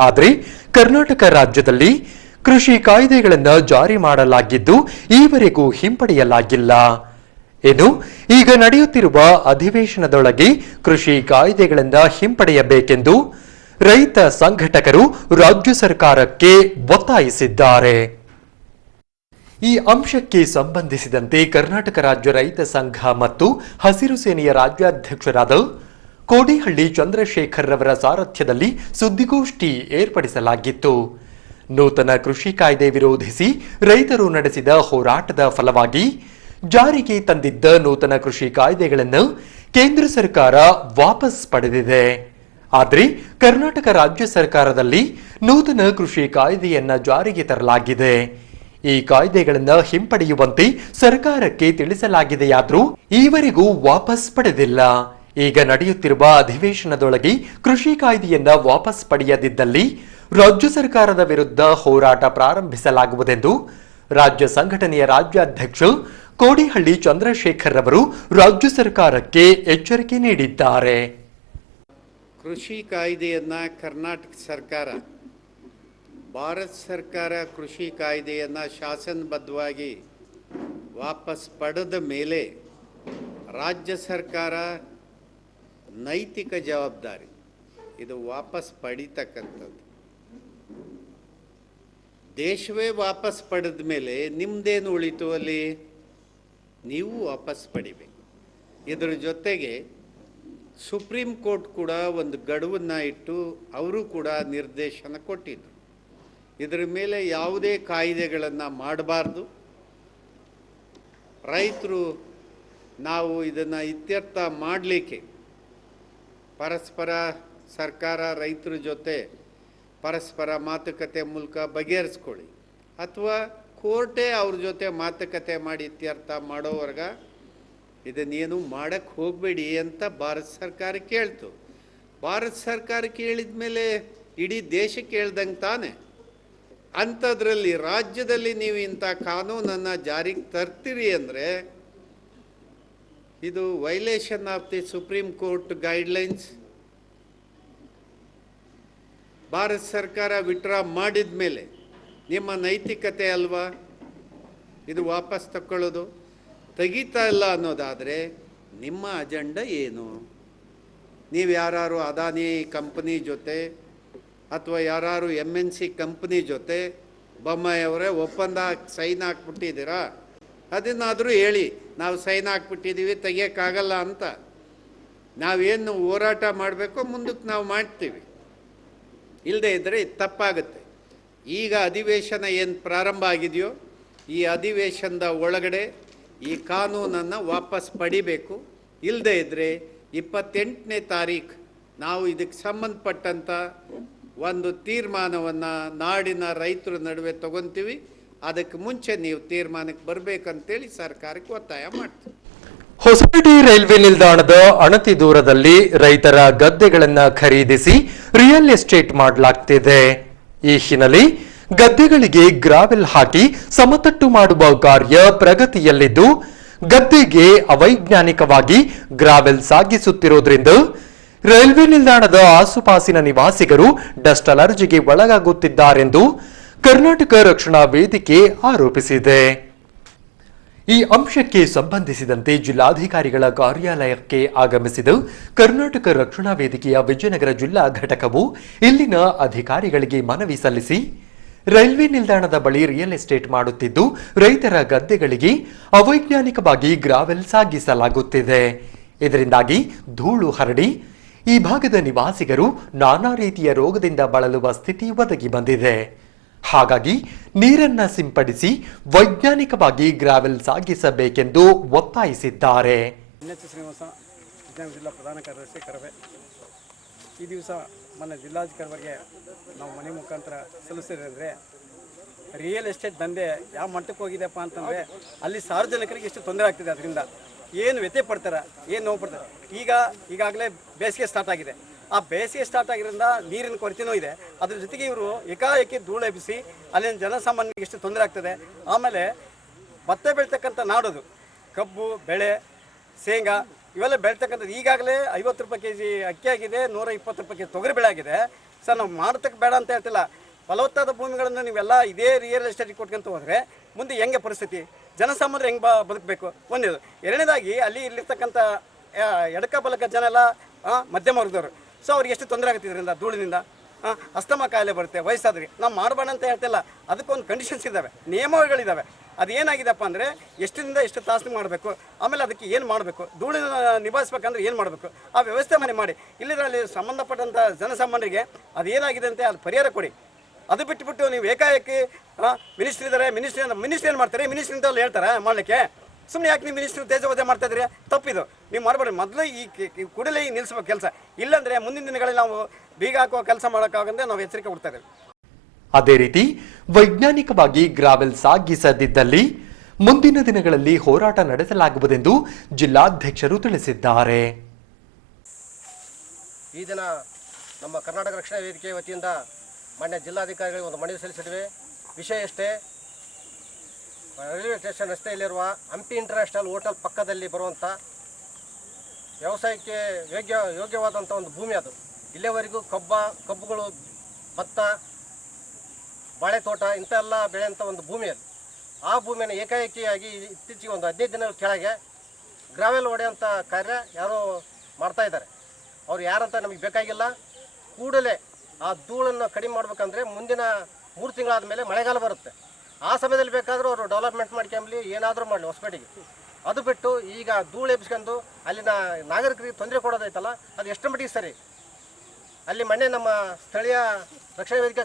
ಆದರೆ ಕರ್ನಾಟಕ ರಾಜ್ಯದಲ್ಲಿ ಕೃಷಿ ಕಾಯ್ದೆಗಳನ್ನು ಜಾರಿ ಮಾಡಲಾಗಿದ್ದು ಈವರೆಗೂ ಹಿಂಪಡೆಯಲಾಗಿಲ್ಲ. ಇನ್ನು ಈಗ ನಡೆಯುತ್ತಿರುವ ಅಧಿವೇಶನದೊಳಗೆ ಕೃಷಿ ಕಾಯ್ದೆಗಳನ್ನು ಹಿಂಪಡೆಯಬೇಕೆಂದು ರೈತ ಸಂಘಟಕರು ರಾಜ್ಯ ಸರ್ಕಾರಕ್ಕೆ ಒತ್ತಾಯಿಸಿದ್ದಾರೆ. ಈ ಅಂಶಕ್ಕೆ ಸಂಬಂಧಿಸಿದಂತೆ ಕರ್ನಾಟಕ ರಾಜ್ಯ ರೈತ ಸಂಘ ಮತ್ತು ಹಸಿರು ಸೇನೆಯ ರಾಜ್ಯಾಧ್ಯಕ್ಷರಾದ ಕೋಡಿಹಳ್ಳಿ ಚಂದ್ರಶೇಖರ್ ರವರ ಸಾರಥ್ಯದಲ್ಲಿ ಸುದ್ದಿಗೋಷ್ಠಿ ಏರ್ಪಡಿಸಲಾಗಿತ್ತು. ನೂತನ ಕೃಷಿ ಕಾಯ್ದೆ ವಿರೋಧಿಸಿ ರೈತರು ನಡೆಸಿದ ಹೋರಾಟದ ಫಲವಾಗಿ ಜಾರಿಗೆ ತಂದಿದ್ದ ನೂತನ ಕೃಷಿ ಕಾಯ್ದೆಗಳನ್ನು ಕೇಂದ್ರ ಸರ್ಕಾರ ವಾಪಸ್ ಪಡೆದಿದೆ. ಆದರೆ ಕರ್ನಾಟಕ ರಾಜ್ಯ ಸರ್ಕಾರದಲ್ಲಿ ನೂತನ ಕೃಷಿ ಕಾಯ್ದೆಯನ್ನ ಜಾರಿಗೆ ತರಲಾಗಿದೆ. ಈ ಕಾಯ್ದೆಗಳನ್ನು ಹಿಂಪಡೆಯುವಂತೆ ಸರ್ಕಾರಕ್ಕೆ ತಿಳಿಸಲಾಗಿದೆಯಾದರೂ ಈವರೆಗೂ ವಾಪಸ್ ಪಡೆದಿಲ್ಲ. ಈಗ ನಡೆಯುತ್ತಿರುವ ಅಧಿವೇಶನದೊಳಗೆ ಕೃಷಿ ಕಾಯ್ದೆಯನ್ನ ವಾಪಸ್ ಪಡೆಯದಿದ್ದಲ್ಲಿ ರಾಜ್ಯ ಸರ್ಕಾರದ ವಿರುದ್ಧ ಹೋರಾಟ ಪ್ರಾರಂಭಿಸಲಾಗುವುದೆಂದು ರಾಜ್ಯ ಸಂಘಟನೆಯ ರಾಜ್ಯಾಧ್ಯಕ್ಷ ಕೋಡಿಹಳ್ಳಿ ಚಂದ್ರಶೇಖರ್ ಅವರು ರಾಜ್ಯ ಸರ್ಕಾರಕ್ಕೆ ಎಚ್ಚರಿಕೆ ನೀಡಿದ್ದಾರೆ. ಕೃಷಿ ಕಾಯ್ದೆಯನ್ನು ಕರ್ನಾಟಕ ಸರ್ಕಾರ, ಭಾರತ ಸರ್ಕಾರ ಕೃಷಿ ಕಾಯ್ದೆಯನ್ನು ಶಾಸನಬದ್ಧವಾಗಿ ವಾಪಸ್ ಪಡೆದ ಮೇಲೆ ರಾಜ್ಯ ಸರ್ಕಾರ ನೈತಿಕ ಜವಾಬ್ದಾರಿ ಇದು ವಾಪಸ್ ಪಡಿತಕ್ಕಂಥದ್ದು. ದೇಶವೇ ವಾಪಸ್ ಪಡೆದ ಮೇಲೆ ನಿಮ್ಮದೇನು ಉಳಿತು ಅಲ್ಲಿ, ನೀವು ವಾಪಸ್ ಪಡಿಬೇಕು. ಇದರ ಜೊತೆಗೆ ಸುಪ್ರೀಂ ಕೋರ್ಟ್ ಕೂಡ ಒಂದು ಗಡುವನ್ನು ಇಟ್ಟು ಅವರು ಕೂಡ ನಿರ್ದೇಶನ ಕೊಟ್ಟಿದ್ದರು. ಇದರ ಮೇಲೆ ಯಾವುದೇ ಕಾಯ್ದೆಗಳನ್ನು ಮಾಡಬಾರ್ದು, ರೈತರು ನಾವು ಇದನ್ನು ಇತ್ಯರ್ಥ ಮಾಡಲಿಕ್ಕೆ ಪರಸ್ಪರ ಸರ್ಕಾರ ರೈತರ ಜೊತೆ ಪರಸ್ಪರ ಮಾತುಕತೆ ಮೂಲಕ ಬಗೆಹರಿಸ್ಕೊಳ್ಳಿ, ಅಥವಾ ಕೋರ್ಟೇ ಅವ್ರ ಜೊತೆ ಮಾತುಕತೆ ಮಾಡಿ ಇತ್ಯರ್ಥ ಮಾಡೋವರೆಗ ಇದನ್ನೇನು ಮಾಡೋಕ್ಕೆ ಹೋಗಬೇಡಿ ಅಂತ ಭಾರತ ಸರ್ಕಾರಕ್ಕೆ ಹೇಳ್ತು. ಭಾರತ ಸರ್ಕಾರಕ್ಕೆ ಹೇಳಿದ ಮೇಲೆ ಇಡೀ ದೇಶಕ್ಕೆ ಹೇಳ್ದಂಗೆ ತಾನೆ. ಅಂಥದ್ರಲ್ಲಿ ರಾಜ್ಯದಲ್ಲಿ ನೀವು ಇಂಥ ಕಾನೂನನ್ನು ಜಾರಿಗೆ ತರ್ತೀರಿ ಅಂದರೆ ಇದು violation of the supreme court guidelines. Bharat ಸರ್ಕಾರ ವಿಡ್ರಾ ಮಾಡಿದ ಮೇಲೆ ನಿಮ್ಮ ನೈತಿಕತೆ ಅಲ್ವಾ ಇದು ವಾಪಸ್ ತಗೊಳ್ಳೋದು? ತೆಗಿತಾ ಇಲ್ಲ ಅನ್ನೋದಾದರೆ ನಿಮ್ಮ ಅಜೆಂಡಾ ಏನು? ನೀವು ಯಾರು ಅದಾನಿ ಕಂಪನಿ ಜೊತೆ ಅಥವಾ ಯಾರು MNC ಕಂಪ್ನಿ ಜೊತೆ ಬೊಮ್ಮಾಯಿಯವರೇ ಒಪ್ಪಂದ ಸೈನ್ ಹಾಕ್ಬಿಟ್ಟಿದ್ದೀರಾ? ಅದನ್ನಾದರೂ ಹೇಳಿ, ನಾವು ಸೈನ್ ಹಾಕ್ಬಿಟ್ಟಿದ್ದೀವಿ ತೆಗಿಯೋಕ್ಕಾಗಲ್ಲ ಅಂತ. ನಾವೇನು ಹೋರಾಟ ಮಾಡಬೇಕೋ ಮುಂದಕ್ಕೆ ನಾವು ಮಾಡ್ತೀವಿ, ಇಲ್ಲದೇ ಇದ್ದರೆ ತಪ್ಪಾಗುತ್ತೆ. ಈಗ ಅಧಿವೇಶನ ಏನು ಪ್ರಾರಂಭ ಆಗಿದೆಯೋ ಈ ಅಧಿವೇಶನದ ಒಳಗಡೆ ಈ ಕಾನೂನನ್ನು ವಾಪಸ್ ಪಡಿಬೇಕು. ಇಲ್ಲದೇ ಇದ್ದರೆ 28ನೇ ತಾರೀಕು ನಾವು ಇದಕ್ಕೆ ಸಂಬಂಧಪಟ್ಟಂಥ ಒಂದು ತೀರ್ಮಾನವನ್ನು ನಾಡಿನ ರೈತರ ನಡುವೆ ತಗೊತೀವಿ. ಅದಕ್ಕೆ ಮುಂಚೆ ನೀವು ತೀರ್ಮಾನಕ್ಕೆ ಬರಬೇಕಂತೇಳಿ ಸರ್ಕಾರಕ್ಕೆ ಒತ್ತಾಯ ಮಾಡ್ತೀವಿ. ಹೊಸಪೇಟೆ ರೈಲ್ವೆ ನಿಲ್ದಾಣದ ಅಣತಿ ದೂರದಲ್ಲಿ ರೈತರ ಗದ್ದೆಗಳನ್ನು ಖರೀದಿಸಿ ರಿಯಲ್ ಎಸ್ಟೇಟ್ ಮಾಡಲಾಗ್ತಿದೆ. ಈ ಹಿನ್ನೆಲೆ ಗದ್ದೆಗಳಿಗೆ ಗ್ರಾವೆಲ್ ಹಾಕಿ ಸಮತಟ್ಟು ಮಾಡುವ ಕಾರ್ಯ ಪ್ರಗತಿಯಲ್ಲಿದ್ದು, ಗದ್ದೆಗೆ ಅವೈಜ್ಞಾನಿಕವಾಗಿ ಗ್ರಾವೆಲ್ ಸಾಗಿಸುತ್ತಿರುವುದರಿಂದ ರೈಲ್ವೆ ನಿಲ್ದಾಣದ ಆಸುಪಾಸಿನ ನಿವಾಸಿಗರು ಡಸ್ಟ್ ಅಲರ್ಜಿಗೆ ಒಳಗಾಗುತ್ತಿದ್ದಾರೆಂದು ಕರ್ನಾಟಕ ರಕ್ಷಣಾ ವೇದಿಕೆ ಆರೋಪಿಸಿದೆ. ಈ ಅಂಶಕ್ಕೆ ಸಂಬಂಧಿಸಿದಂತೆ ಜಿಲ್ಲಾಧಿಕಾರಿಗಳ ಕಾರ್ಯಾಲಯಕ್ಕೆ ಆಗಮಿಸಿದ ಕರ್ನಾಟಕ ರಕ್ಷಣಾ ವೇದಿಕೆಯ ವಿಜಯನಗರ ಜಿಲ್ಲಾ ಘಟಕವು ಇಲ್ಲಿನ ಅಧಿಕಾರಿಗಳಿಗೆ ಮನವಿ ಸಲ್ಲಿಸಿ ರೈಲ್ವೆ ನಿಲ್ದಾಣದ ಬಳಿ ರಿಯಲ್ ಎಸ್ಟೇಟ್ ಮಾಡುತ್ತಿದ್ದು ರೈತರ ಗದ್ದೆಗಳಿಗೆ ಅವೈಜ್ಞಾನಿಕವಾಗಿ ಗ್ರಾವೆಲ್ ಸಾಗಿಸಲಾಗುತ್ತಿದೆ. ಇದರಿಂದಾಗಿ ಧೂಳು ಹರಡಿ ಈ ಭಾಗದ ನಿವಾಸಿಗರು ನಾನಾ ರೀತಿಯ ರೋಗದಿಂದ ಬಳಲುವ ಸ್ಥಿತಿ ಒದಗಿ ಬಂದಿದೆ. ಹಾಗಾಗಿ ನೀರನ್ನ ಸಿಂಪಡಿಸಿ ವೈಜ್ಞಾನಿಕವಾಗಿ ಗ್ರಾವೆಲ್ ಸಾಗಿಸಬೇಕೆಂದು ಒತ್ತಾಯಿಸಿದ್ದಾರೆ. ಶ್ರೀನಿವಾಸ, ವಿಜಯನಗರ ಜಿಲ್ಲಾ ಪ್ರಧಾನ ಕಾರ್ಯದರ್ಶಿ ಕರವೇ. ಈ ದಿವಸ ಮೊನ್ನೆ ಜಿಲ್ಲಾಧಿಕಾರಿಗೆ ನಾವು ಮನೆ ಮುಖಾಂತರ ಸಲ್ಲಿಸಿದ್ರೆ ರಿಯಲ್ ಎಸ್ಟೇಟ್ ದಂಧೆ ಯಾವ ಮಟ್ಟಕ್ಕೆ ಹೋಗಿದೆಪ್ಪ ಅಂತಂದರೆ ಅಲ್ಲಿ ಸಾರ್ವಜನಿಕರಿಗೆ ಎಷ್ಟು ತೊಂದರೆ ಆಗ್ತಿದೆ, ಅದರಿಂದ ಏನು ವ್ಯತ್ಯೆ ಪಡ್ತಾರೆ, ಏನು ನೋವು ಪಡ್ತಾರೆ. ಈಗಾಗಲೇ ಬೇಸಿಗೆ ಸ್ಟಾರ್ಟ್ ಆಗಿದೆ. ಆ ಬೇಸಿಗೆ ಸ್ಟಾರ್ಟ್ ಆಗಿರೋದ್ರಿಂದ ನೀರಿನ ಕೊರತೆಯೂ ಇದೆ. ಅದ್ರ ಜೊತೆಗೆ ಇವರು ಏಕಾಏಕಿ ಧೂಳು ಎಬ್ಬಿಸಿ ಅಲ್ಲಿನ ಜನಸಾಮಾನ್ಯರಿಗೆ ಎಷ್ಟು ತೊಂದರೆ ಆಗ್ತದೆ. ಆಮೇಲೆ ಭತ್ತ ಬೆಳೀತಕ್ಕಂಥ ನಾಡೋದು ಕಬ್ಬು ಬೆಳೆ ಶೇಂಗಾ ಇವೆಲ್ಲ ಬೆಳ್ತಕ್ಕಂಥದ್ದು ಈಗಾಗಲೇ 50 ರೂಪಾಯಿ ಕೆಜಿ ಅಕ್ಕಿ ಆಗಿದೆ, 120 ರೂಪಾಯಿ ಕೆಜಿ ತೊಗರಿ ಬೆಳೆ ಆಗಿದೆ. ಸರ್ ನಾವು ಮಾಡತಕ್ಕೆ ಬೇಡ ಅಂತ ಹೇಳ್ತಿಲ್ಲ. ಫಲವತ್ತಾದ ಭೂಮಿಗಳನ್ನು ನೀವೆಲ್ಲ ಇದೇ ರಿಯಲ್ ಎಸ್ಟೇಟಿಗೆ ಕೊಟ್ಕೊಂತ ಹೋದರೆ ಮುಂದೆ ಹೆಂಗೆ ಪರಿಸ್ಥಿತಿ, ಜನಸಾಮಾನ್ಯರು ಹೆಂಗೆ ಬದುಕಬೇಕು ಒಂದೇದು. ಎರಡನೇದಾಗಿ ಅಲ್ಲಿ ಇಲ್ಲಿರ್ತಕ್ಕಂಥ ಎಡಕ ಬಲಕ ಜನ ಎಲ್ಲ ಮಧ್ಯಮ ವರ್ಗದವರು. ಸೊ ಅವ್ರಿಗೆ ಎಷ್ಟು ತೊಂದರೆ ಆಗುತ್ತೆ ಇದರಿಂದ, ಧೂಳಿನಿಂದ ಅಸ್ತಮ ಕಾಯಿಲೆ ಬರುತ್ತೆ ವಯಸ್ಸಾದ್ರಿಗೆ. ನಾವು ಮಾಡಬೇಡ ಅಂತ ಹೇಳ್ತಿಲ್ಲ, ಅದಕ್ಕೊಂದು ಕಂಡೀಷನ್ಸ್ ಇದ್ದಾವೆ, ನಿಯಮಗಳಿದ್ದಾವೆ. ಅದು ಏನಾಗಿದೆಪ್ಪ ಅಂದರೆ ಎಷ್ಟರಿಂದ ಎಷ್ಟು ತಾಸು ಮಾಡಬೇಕು, ಆಮೇಲೆ ಅದಕ್ಕೆ ಏನು ಮಾಡಬೇಕು, ಧೂಳಿನ ನಿಭಾಯಿಸ್ಬೇಕಂದ್ರೆ ಏನು ಮಾಡಬೇಕು ಆ ವ್ಯವಸ್ಥೆ ಮಾಡಿ. ಇಲ್ಲಿದ್ರಲ್ಲಿ ಸಂಬಂಧಪಟ್ಟಂಥ ಜನಸಾಮಾನ್ಯರಿಗೆ ಅದೇನಾಗಿದೆ ಅಂತ ಅದು ಪರಿಹಾರ ಕೊಡಿ. ಅದು ಬಿಟ್ಟುಬಿಟ್ಟು ನೀವು ಏಕಾಏಕಿ ಮಿನಿಸ್ಟ್ರಿ ಇದ್ದಾರೆ, ಮಿನಿಸ್ಟ್ರಿ ಏನು ಮಾಡ್ತಾರೆ, ಮಿನಿಸ್ಟ್ರಿ ಅಂತ ಅಲ್ಲಿ ಹೇಳ್ತಾರೆ ಮಾಡಲಿಕ್ಕೆ. ಸುಮ್ಮನೆ ಯಾಕೆ ನೀವು ಮಿನಿಸ್ಟ್ರಿ ತೇಜವಧೆ ಮಾಡ್ತಾ ಇದ್ದೀರಿ? ತಪ್ಪಿದು, ನೀವು ಮಾಡಬೇಡಿ. ಮೊದಲು ಈ ಕೂಡಲೇ ಈಗ ನಿಲ್ಲಿಸ್ಬೇಕು ಕೆಲಸ, ಇಲ್ಲಾಂದರೆ ಮುಂದಿನ ದಿನಗಳಲ್ಲಿ ನಾವು ಬೀಗ ಹಾಕುವ ಕೆಲಸ ಮಾಡೋಕ್ಕಾಗಂದ್ರೆ ನಾವು ಎಚ್ಚರಿಕೆ ಕೊಡ್ತಾ ಇದ್ದೀವಿ. ಅದೇ ರೀತಿ ವೈಜ್ಞಾನಿಕವಾಗಿ ಗ್ರಾವೆಲ್ ಸಾಗಿಸದಿದ್ದಲ್ಲಿ ಮುಂದಿನ ದಿನಗಳಲ್ಲಿ ಹೋರಾಟ ನಡೆಸಲಾಗುವುದೆಂದು ಜಿಲ್ಲಾಧ್ಯಕ್ಷರು ತಿಳಿಸಿದ್ದಾರೆ. ಈ ದಿನ ನಮ್ಮ ಕರ್ನಾಟಕ ರಕ್ಷಣಾ ವೇದಿಕೆ ವತಿಯಿಂದ ಮಾನ್ಯ ಜಿಲ್ಲಾಧಿಕಾರಿಗಳಿಗೆ ಒಂದು ಮನವಿ ಸಲ್ಲಿಸಿದ್ದೇವೆ. ವಿಷಯ ಎಷ್ಟೇ, ರೈಲ್ವೆ ಸ್ಟೇಷನ್ ರಸ್ತೆಯಲ್ಲಿರುವ ಹಂಪಿ ಇಂಟರ್ನ್ಯಾಷನಲ್ ಹೋಟೆಲ್ ಪಕ್ಕದಲ್ಲಿ ಬರುವಂಥ ವ್ಯವಸಾಯಕ್ಕೆ ಯೋಗ್ಯವಾದಂಥ ಒಂದು ಭೂಮಿ ಅದು. ಇಲ್ಲಿಯವರೆಗೂ ಕಬ್ಬುಗಳು, ಭತ್ತ, ಬಾಳೆ ತೋಟ ಇಂಥ ಎಲ್ಲ ಬೆಳೆಯುವಂಥ ಒಂದು ಭೂಮಿ ಅದು. ಆ ಭೂಮಿಯನ್ನು ಏಕಾಏಕಿಯಾಗಿ ಇತ್ತೀಚೆಗೆ ಒಂದು 15 ದಿನಗಳ ಕೆಳಗೆ ಗ್ರಾವೆಲ್ ಹೊಡೆಯುವಂಥ ಕಾರ್ಯ ಯಾರೋ ಮಾಡ್ತಾಯಿದ್ದಾರೆ. ಅವ್ರು ಯಾರಂತ ನಮಗೆ ಬೇಕಾಗಿಲ್ಲ. ಕೂಡಲೇ ಆ ಧೂಳನ್ನು ಕಡಿಮೆ ಮಾಡಬೇಕಂದ್ರೆ ಮುಂದಿನ 3 ತಿಂಗಳಾದ ಮೇಲೆ ಮಳೆಗಾಲ ಬರುತ್ತೆ. ಆ ಸಮಯದಲ್ಲಿ ಬೇಕಾದರೂ ಅವರು ಡೆವಲಪ್ಮೆಂಟ್ ಮಾಡ್ಕೊಂಬಲಿ, ಏನಾದರೂ ಮಾಡಲಿ ಹೊಸಪೇಟೆಗೆ. ಅದು ಬಿಟ್ಟು ಈಗ ಧೂಳು ಎಬ್ಸ್ಕೊಂಡು ಅಲ್ಲಿನ ನಾಗರಿಕರಿಗೆ ತೊಂದರೆ ಕೊಡೋದೈತಲ್ಲ, ಅದು ಎಷ್ಟು ಮಟ್ಟಿಗೆ ಸರಿ? ಅಲ್ಲಿ ಮೊನ್ನೆ ನಮ್ಮ ಸ್ಥಳೀಯ ರಕ್ಷಣಾ ವೇದಿಕೆ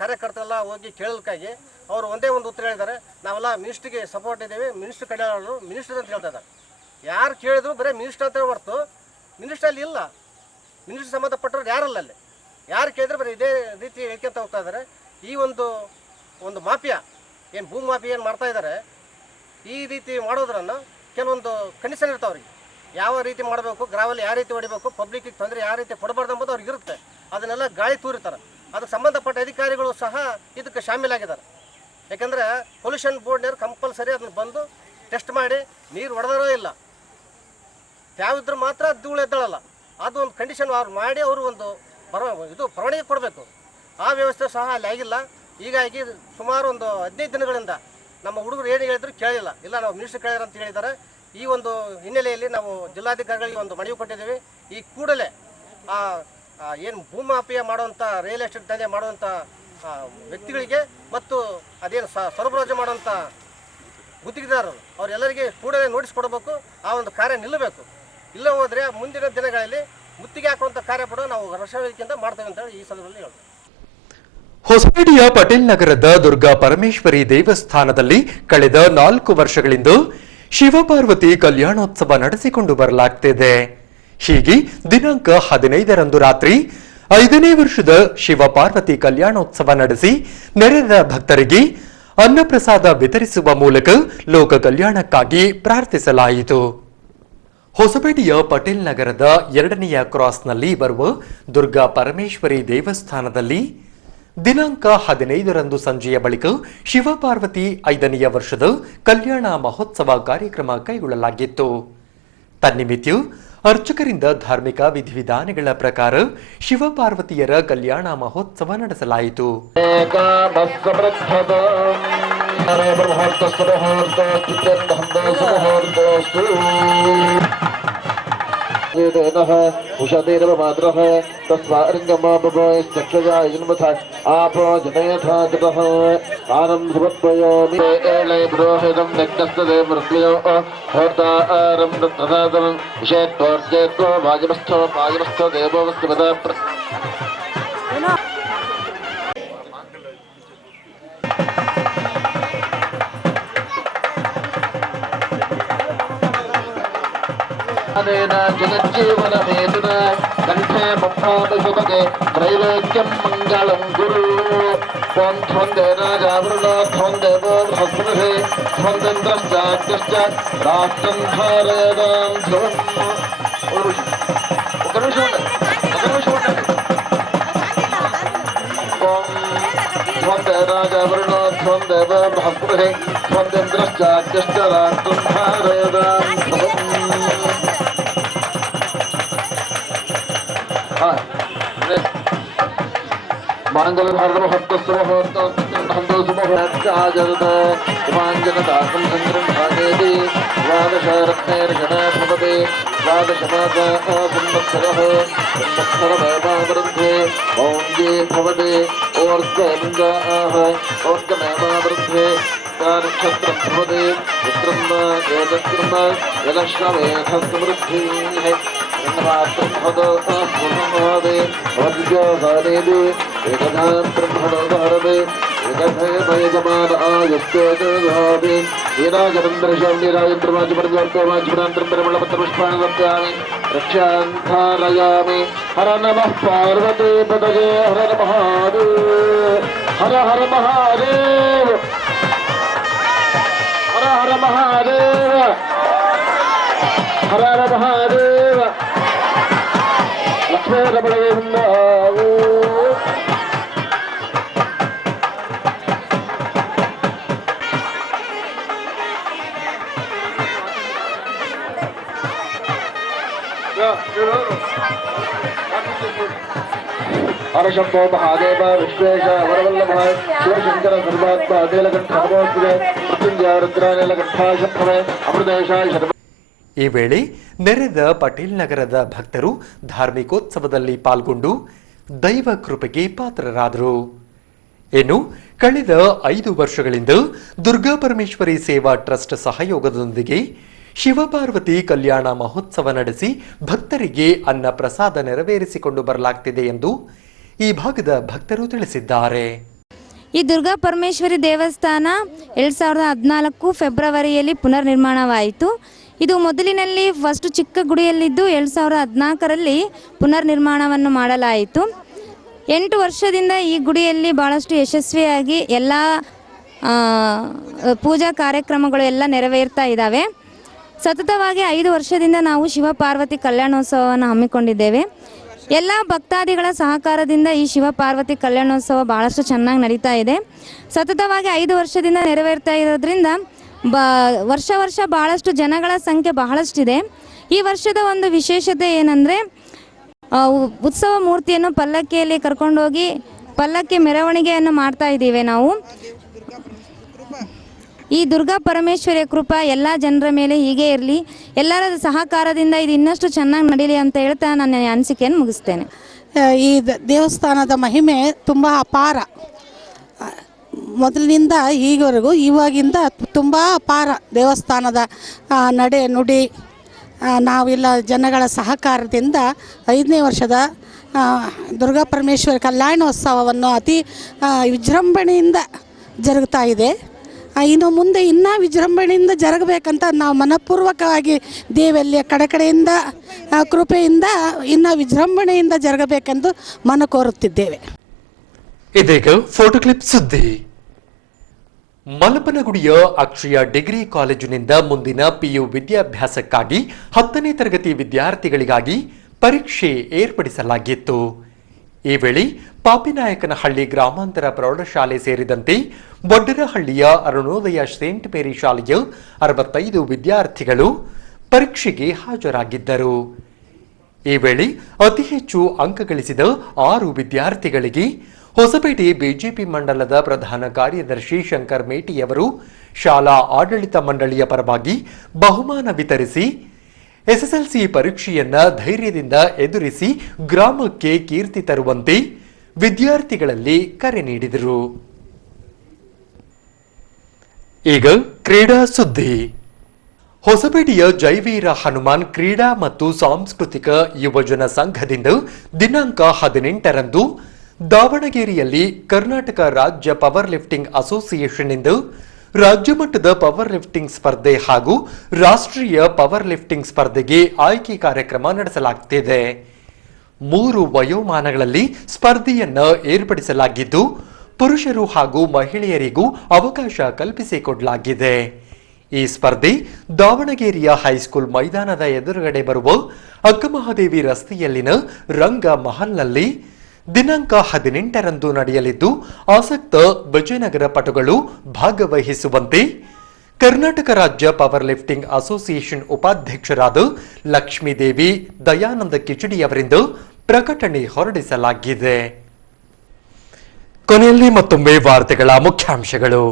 ಕಾರ್ಯಕರ್ತರೆಲ್ಲ ಹೋಗಿ ಕೇಳಲಿಕ್ಕಾಗಿ ಅವರು ಒಂದೇ ಒಂದು ಉತ್ತರ ಹೇಳಿದ್ದಾರೆ, ನಾವೆಲ್ಲ ಮಿನಿಸ್ಟ್ರಿಗೆ ಸಪೋರ್ಟ್ ಇದ್ದೇವೆ, ಮಿನಿಸ್ಟ್ರ್ ಕಡೆಯವರು ಮಿನಿಸ್ಟರ್ ಅಂತ ಹೇಳ್ತಾ ಇದ್ದಾರೆ. ಯಾರು ಕೇಳಿದ್ರು ಬರೀ ಮಿನಿಸ್ಟರ್ ಅಂತ ಹೊರತು ಮಿನಿಸ್ಟರ್ ಅಲ್ಲಿ ಇಲ್ಲ. ಮಿನಿಸ್ಟರ್ ಸಂಬಂಧಪಟ್ಟವ್ರು ಯಾರಲ್ಲ ಅಲ್ಲಿ. ಯಾರು ಕೇಳಿದ್ರೆ ಬರೀ ಇದೇ ರೀತಿ ಹೇಳ್ಕೊಂತ ಹೋಗ್ತಾ ಇದ್ದಾರೆ. ಈ ಒಂದು ಮಾಫಿಯಾ ಏನು ಭೂ ಮಾಫಿಯಾ ಏನು ಮಾಡ್ತಾ ಇದ್ದಾರೆ, ಈ ರೀತಿ ಮಾಡೋದ್ರನ್ನು ಕೆಲವೊಂದು ಕಂಡೀಷನ್ ಇರ್ತಾವೆ ಅವ್ರಿಗೆ. ಯಾವ ರೀತಿ ಮಾಡಬೇಕು, ಗ್ರಾವಲ್ಲಿ ಯಾವ ರೀತಿ ಹೊಡಿಬೇಕು, ಪಬ್ಲಿಕ್ಕಿಗೆ ತೊಂದರೆ ಯಾವ ರೀತಿ ಕೊಡಬಾರ್ದು ಎಂಬುದು ಅವ್ರಿಗೆ ಇರುತ್ತೆ. ಅದನ್ನೆಲ್ಲ ಗಾಳಿ ತೂರಿರ್ತಾರೆ. ಅದಕ್ಕೆ ಸಂಬಂಧಪಟ್ಟ ಅಧಿಕಾರಿಗಳು ಸಹ ಇದಕ್ಕೆ ಶಾಮೀಲಾಗಿದ್ದಾರೆ. ಯಾಕಂದರೆ ಪೊಲ್ಯೂಷನ್ ಬೋರ್ಡ್ನವ್ರು ಕಂಪಲ್ಸರಿ ಅದನ್ನು ಬಂದು ಟೆಸ್ಟ್ ಮಾಡಿ ನೀರು ಹೊಡೆದರೋ ಇಲ್ಲ, ಯಾವಿದ್ರು ಮಾತ್ರ ಧೂಳು ಎದ್ದಳಲ್ಲ, ಅದು ಒಂದು ಕಂಡೀಷನ್ ಅವ್ರು ಮಾಡಿ ಅವರು ಒಂದು ಪರವಾನಗಿ ಕೊಡಬೇಕು. ಆ ವ್ಯವಸ್ಥೆ ಸಹ ಅಲ್ಲಿ ಆಗಿಲ್ಲ. ಹೀಗಾಗಿ ಸುಮಾರು ಒಂದು 15 ದಿನಗಳಿಂದ ನಮ್ಮ ಹುಡುಗರು ಏನು ಹೇಳಿದ್ರು ಕೇಳಿಲ್ಲ. ಇಲ್ಲ ನಾವು ಮಿನಿಸ್ಟರ್ ಕೇಳಿದ್ರು ಅಂತ ಹೇಳಿದ್ದಾರೆ. ಈ ಒಂದು ಹಿನ್ನೆಲೆಯಲ್ಲಿ ನಾವು ಜಿಲ್ಲಾಧಿಕಾರಿಗಳಿಗೆ ಒಂದು ಮನವಿ ಕೊಟ್ಟಿದ್ದೀವಿ. ಈ ಕೂಡಲೇ ಏನು ಭೂಮಾಫಿಯಾ ಮಾಡುವಂಥ ರಿಯಲ್ ಎಸ್ಟೇಟ್ ದಂಧೆ ಮಾಡುವಂಥ ವ್ಯಕ್ತಿಗಳಿಗೆ ಮತ್ತು ಅದೇನು ಸರಬರಾಜು ಮಾಡುವಂಥ ಗುತ್ತಿಗೆದಾರರು ಅವರೆಲ್ಲರಿಗೆ ಕೂಡಲೇ ನೋಟಿಸ್ ಕೊಡಬೇಕು. ಆ ಒಂದು ಕಾರ್ಯ ನಿಲ್ಲಬೇಕು. ಇಲ್ಲ ಹೋದರೆ ಮುಂದಿನ ದಿನಗಳಲ್ಲಿ ಮುತ್ತಿಗೆ ಹಾಕುವಂಥ ಕಾರ್ಯ ಕೂಡ ನಾವು ರಕ್ಷಣಾ ವೇದಿಕೆಯಿಂದ ಮಾಡ್ತೇವೆ ಅಂತ ಹೇಳಿ ಈ ಸಂದರ್ಭದಲ್ಲಿ ಹೇಳ್ತೇವೆ. ಹೊಸಪೇಟೆಯ ಪಟೇಲ್ ನಗರದ ದುರ್ಗಾ ಪರಮೇಶ್ವರಿ ದೇವಸ್ಥಾನದಲ್ಲಿ ಕಳೆದ 4 ವರ್ಷಗಳಿಂದ ಶಿವಪಾರ್ವತಿ ಕಲ್ಯಾಣೋತ್ಸವ ನಡೆಸಿಕೊಂಡು ಬರಲಾಗ್ತಿದೆ. ಹೀಗೆ ದಿನಾಂಕ 15ರಂದು ರಾತ್ರಿ 5ನೇ ವರ್ಷದ ಶಿವಪಾರ್ವತಿ ಕಲ್ಯಾಣೋತ್ಸವ ನಡೆಸಿ ನೆರೆದ ಭಕ್ತರಿಗೆ ಅನ್ನಪ್ರಸಾದ ವಿತರಿಸುವ ಮೂಲಕ ಲೋಕ ಕಲ್ಯಾಣಕ್ಕಾಗಿ ಪ್ರಾರ್ಥಿಸಲಾಯಿತು. ಹೊಸಪೇಟೆಯ ಪಟೇಲ್ ನಗರದ 2ನೆಯ ಕ್ರಾಸ್ನಲ್ಲಿ ಬರುವ ದುರ್ಗಾ ಪರಮೇಶ್ವರಿ ದೇವಸ್ಥಾನದಲ್ಲಿ ದಿನಾಂಕ 15ರಂದು ಸಂಜೆಯ ಬಳಿಕ ಶಿವಪಾರ್ವತಿ 5ನೆಯ ವರ್ಷದ ಕಲ್ಯಾಣ ಮಹೋತ್ಸವ ಕಾರ್ಯಕ್ರಮ ಕೈಗೊಳ್ಳಲಾಗಿತ್ತು. ತನ್ನಿಮಿತ್ತ ಅರ್ಚಕರಿಂದ ಧಾರ್ಮಿಕ ವಿಧಿವಿಧಾನಗಳ ಪ್ರಕಾರ ಶಿವಪಾರ್ವತಿಯರ ಕಲ್ಯಾಣ ಮಹೋತ್ಸವ ನಡೆಸಲಾಯಿತು. उषदेरमात्रः तस्वारिङ्गमापयश्चक्षजायन्मथ आपो जनयथा कृतः आनं सुभद्वयोमि एले पुरोहितं नग्नस्तदे मृत्युयो होतारं तत्रदातनं विषयत्वर्जेत्वो वाजमस्थो देवोऽस्तिपदा जगज्जीवनहेतुना कंठे मुखादिशुभगे त्रैलोक्यं मङ्गलं गुरु त्वं राजावरुणो त्वं देवो बृहस्पतिः त्वं चन्द्रश्चाग्निश्च राष्ट्रं धारयतां ध्रुवम् त्वं राजावरुणो त्वं देवो बृहस्पतिः त्वं चन्द्रश्चाग्निश्च राष्ट्रं धारयतां ध्रुवम् रक्षांधारयामि हर नमः पार्वती पतये हर महादेव हर हर महादेव हर हर महादेव हर हर महादेव लक्ष्मी रमण हरशंभो महादेव विश्वेश वरवल्लभ शिवशंकर सर्वात्मा नीलकंठ नमोस्तुते मृत्युंजय रुद्रानीलकंठाय शंभवे अमृतेशाय शर्व. ಈ ವೇಳೆ ನೆರೆದ ಪಟೇಲ್ ನಗರದ ಭಕ್ತರು ಧಾರ್ಮಿಕೋತ್ಸವದಲ್ಲಿ ಪಾಲ್ಗೊಂಡು ದೈವ ಕೃಪೆಗೆ ಪಾತ್ರರಾದರು. ಇನ್ನು ಕಳೆದ 5 ವರ್ಷಗಳಿಂದ ದುರ್ಗಾ ಪರಮೇಶ್ವರಿ ಸೇವಾ ಟ್ರಸ್ಟ್ ಸಹಯೋಗದೊಂದಿಗೆ ಶಿವಪಾರ್ವತಿ ಕಲ್ಯಾಣ ಮಹೋತ್ಸವ ನಡೆಸಿ ಭಕ್ತರಿಗೆ ಅನ್ನ ಪ್ರಸಾದ ನೆರವೇರಿಸಿಕೊಂಡು ಬರಲಾಗ್ತಿದೆ ಎಂದು ಈ ಭಾಗದ ಭಕ್ತರು ತಿಳಿಸಿದ್ದಾರೆ. ಈ ದುರ್ಗಾ ಪರಮೇಶ್ವರಿ ದೇವಸ್ಥಾನ 2014 ಫೆಬ್ರವರಿಯಲ್ಲಿ ಪುನರ್ ನಿರ್ಮಾಣವಾಯಿತು. ಇದು ಮೊದಲಿನಲ್ಲಿ ಫಸ್ಟ್ ಚಿಕ್ಕ ಗುಡಿಯಲ್ಲಿದ್ದು 2014ರಲ್ಲಿ ಪುನರ್ ನಿರ್ಮಾಣವನ್ನು ಮಾಡಲಾಯಿತು. 8 ವರ್ಷದಿಂದ ಈ ಗುಡಿಯಲ್ಲಿ ಭಾಳಷ್ಟು ಯಶಸ್ವಿಯಾಗಿ ಎಲ್ಲ ಪೂಜಾ ಕಾರ್ಯಕ್ರಮಗಳು ಎಲ್ಲ ನೆರವೇರ್ತಾ ಇದ್ದಾವೆ. ಸತತವಾಗಿ 5 ವರ್ಷದಿಂದ ನಾವು ಶಿವಪಾರ್ವತಿ ಕಲ್ಯಾಣೋತ್ಸವವನ್ನು ಹಮ್ಮಿಕೊಂಡಿದ್ದೇವೆ. ಎಲ್ಲ ಭಕ್ತಾದಿಗಳ ಸಹಕಾರದಿಂದ ಈ ಶಿವಪಾರ್ವತಿ ಕಲ್ಯಾಣೋತ್ಸವ ಭಾಳಷ್ಟು ಚೆನ್ನಾಗಿ ನಡೀತಾ ಇದೆ. ಸತತವಾಗಿ 5 ವರ್ಷದಿಂದ ನೆರವೇರ್ತಾ ಇರೋದ್ರಿಂದ ವರ್ಷ ವರ್ಷ ಭಾಳಷ್ಟು ಜನಗಳ ಸಂಖ್ಯೆ ಬಹಳಷ್ಟಿದೆ. ಈ ವರ್ಷದ ಒಂದು ವಿಶೇಷತೆ ಏನಂದರೆ ಉತ್ಸವ ಮೂರ್ತಿಯನ್ನು ಪಲ್ಲಕ್ಕಿಯಲ್ಲಿ ಕರ್ಕೊಂಡೋಗಿ ಪಲ್ಲಕ್ಕಿ ಮೆರವಣಿಗೆಯನ್ನು ಮಾಡ್ತಾ ಇದ್ದೀವಿ ನಾವು. ಈ ದುರ್ಗಾ ಪರಮೇಶ್ವರಿಯ ಕೃಪಾ ಎಲ್ಲ ಜನರ ಮೇಲೆ ಹೀಗೆ ಇರಲಿ, ಎಲ್ಲರ ಸಹಕಾರದಿಂದ ಇದು ಇನ್ನಷ್ಟು ಚೆನ್ನಾಗಿ ನಡೀಲಿ ಅಂತ ಹೇಳ್ತಾ ನನ್ನ ಅನಿಸಿಕೆಯನ್ನು ಮುಗಿಸ್ತೇನೆ. ಈ ದೇವಸ್ಥಾನದ ಮಹಿಮೆ ತುಂಬ ಅಪಾರ. ಮೊದಲಿನಿಂದ ಈವರೆಗೂ ಇವಾಗಿಂದ ತುಂಬ ಅಪಾರ. ದೇವಸ್ಥಾನದ ನಡೆ ನುಡಿ ನಾವೆಲ್ಲ ಜನಗಳ ಸಹಕಾರದಿಂದ 5ನೇ ವರ್ಷದ ದುರ್ಗಾ ಪರಮೇಶ್ವರಿ ಕಲ್ಯಾಣೋತ್ಸವವನ್ನು ಅತಿ ವಿಜೃಂಭಣೆಯಿಂದ ಜರುಗ್ತಾ ಇದೆ. ಇನ್ನು ಮುಂದೆ ಇನ್ನೂ ವಿಜೃಂಭಣೆಯಿಂದ ಜರುಗಬೇಕಂತ ನಾವು ಮನಪೂರ್ವಕವಾಗಿ ದೇವಲ್ಲಿಯ ಕಡೆಯಿಂದ ಕೃಪೆಯಿಂದ ಇನ್ನೂ ವಿಜೃಂಭಣೆಯಿಂದ ಜರುಗಬೇಕೆಂದು ಮನ ಕೋರುತ್ತಿದ್ದೇವೆ. ಇದೀಗ ಫೋಟೋ ಕ್ಲಿಪ್ ಸುದ್ದಿ. ಮಲಪನಗುಡಿಯ ಅಕ್ಷಯ ಡಿಗ್ರಿ ಕಾಲೇಜಿನಿಂದ ಮುಂದಿನ PU ವಿದ್ಯಾಭ್ಯಾಸಕ್ಕಾಗಿ 10ನೇ ತರಗತಿ ವಿದ್ಯಾರ್ಥಿಗಳಿಗಾಗಿ ಪರೀಕ್ಷೆ ಏರ್ಪಡಿಸಲಾಗಿತ್ತು. ಈ ವೇಳೆ ಪಾಪಿನಾಯಕನಹಳ್ಳಿ ಗ್ರಾಮಾಂತರ ಪ್ರೌಢಶಾಲೆ ಸೇರಿದಂತೆ ಬೊಡ್ಡರಹಳ್ಳಿಯ ಅರುಣೋದಯ ಸೇಂಟ್ ಮೇರಿ ಶಾಲೆಯ 65 ವಿದ್ಯಾರ್ಥಿಗಳು ಪರೀಕ್ಷೆಗೆ ಹಾಜರಾಗಿದ್ದರು. ಈ ವೇಳೆ ಅತಿ ಹೆಚ್ಚು ಅಂಕ ಗಳಿಸಿದ 6 ವಿದ್ಯಾರ್ಥಿಗಳಿಗೆ ಹೊಸಪೇಟೆ ಬಿಜೆಪಿ ಮಂಡಲದ ಪ್ರಧಾನ ಕಾರ್ಯದರ್ಶಿ ಶಂಕರ್ ಮೇಟಿಯವರು ಶಾಲಾ ಆಡಳಿತ ಮಂಡಳಿಯ ಪರವಾಗಿ ಬಹುಮಾನ ವಿತರಿಸಿ SSLC ಪರೀಕ್ಷೆಯನ್ನ ಧೈರ್ಯದಿಂದ ಎದುರಿಸಿ ಗ್ರಾಮಕ್ಕೆ ಕೀರ್ತಿ ತರುವಂತೆ ವಿದ್ಯಾರ್ಥಿಗಳಲ್ಲಿ ಕರೆ ನೀಡಿದರು. ಈಗ ಕ್ರೀಡಾ ಸುದ್ದಿ. ಹೊಸಪೇಟೆಯ ಜೈವೀರ ಹನುಮಾನ್ ಕ್ರೀಡಾ ಮತ್ತು ಸಾಂಸ್ಕೃತಿಕ ಯುವಜನ ಸಂಘದಿಂದ ದಿನಾಂಕ 18ರಂದು ದಾವಣಗೆರೆಯಲ್ಲಿ ಕರ್ನಾಟಕ ರಾಜ್ಯ ಪವರ್ ಲಿಫ್ಟಿಂಗ್ ಅಸೋಸಿಯೇಷನ್ ಇಂದ ರಾಜ್ಯ ಮಟ್ಟದ ಪವರ್ ಲಿಫ್ಟಿಂಗ್ ಸ್ಪರ್ಧೆ ಹಾಗೂ ರಾಷ್ಟ್ರೀಯ ಪವರ್ ಲಿಫ್ಟಿಂಗ್ ಸ್ಪರ್ಧೆಗೆ ಆಯ್ಕೆ ಕಾರ್ಯಕ್ರಮ ನಡೆಸಲಾಗುತ್ತಿದೆ. 3 ವಯೋಮಾನಗಳಲ್ಲಿ ಸ್ಪರ್ಧೆಯನ್ನು ಏರ್ಪಡಿಸಲಾಗಿದ್ದು ಪುರುಷರು ಹಾಗೂ ಮಹಿಳೆಯರಿಗೂ ಅವಕಾಶ ಕಲ್ಪಿಸಿಕೊಡಲಾಗಿದೆ. ಈ ಸ್ಪರ್ಧೆ ದಾವಣಗೆರೆಯ ಹೈಸ್ಕೂಲ್ ಮೈದಾನದ ಎದುರುಗಡೆ ಬರುವ ಅಕ್ಕಮಹಾದೇವಿ ರಸ್ತೆಯಲ್ಲಿನ ರಂಗ ಮಹಲ್ನಲ್ಲಿ ದಿನಾಂಕ 18ರಂದು ನಡೆಯಲಿದ್ದು ಆಸಕ್ತ ವಿಜಯನಗರ ಪಟುಗಳು ಭಾಗವಹಿಸುವಂತೆ ಕರ್ನಾಟಕ ರಾಜ್ಯ ಪವರ್ ಲಿಫ್ಟಿಂಗ್ ಅಸೋಸಿಯೇಷನ್ ಉಪಾಧ್ಯಕ್ಷರಾದ ಲಕ್ಷ್ಮೀದೇವಿ ದಯಾನಂದ ಕಿಚಡಿ ಅವರಿಂದ ಪ್ರಕಟಣೆ ಹೊರಡಿಸಲಾಗಿದೆ. ಕೊನೆಯಲ್ಲಿ ಮತ್ತೊಮ್ಮೆ ವಾರ್ತೆಗಳ ಮುಖ್ಯಾಂಶಗಳು.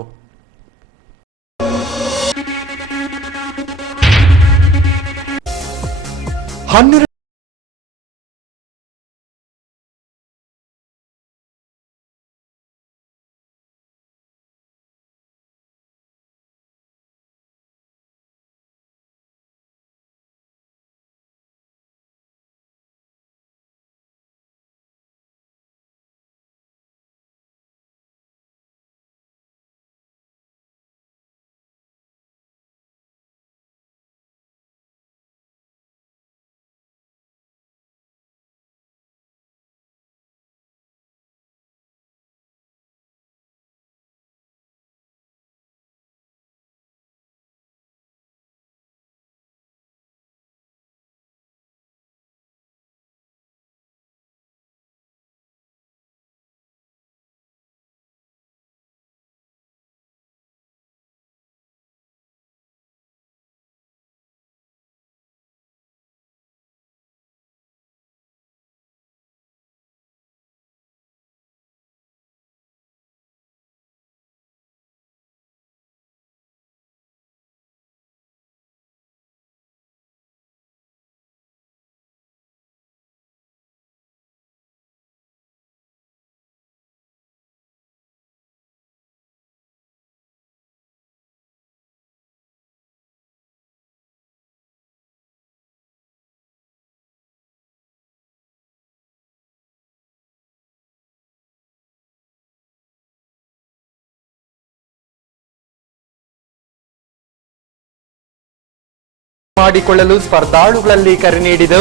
ಮಾಡಿಕೊಳ್ಳಲು ಸ್ಪರ್ಧಾಳುಗಳಲ್ಲಿ ಕರೆ ನೀಡಿದ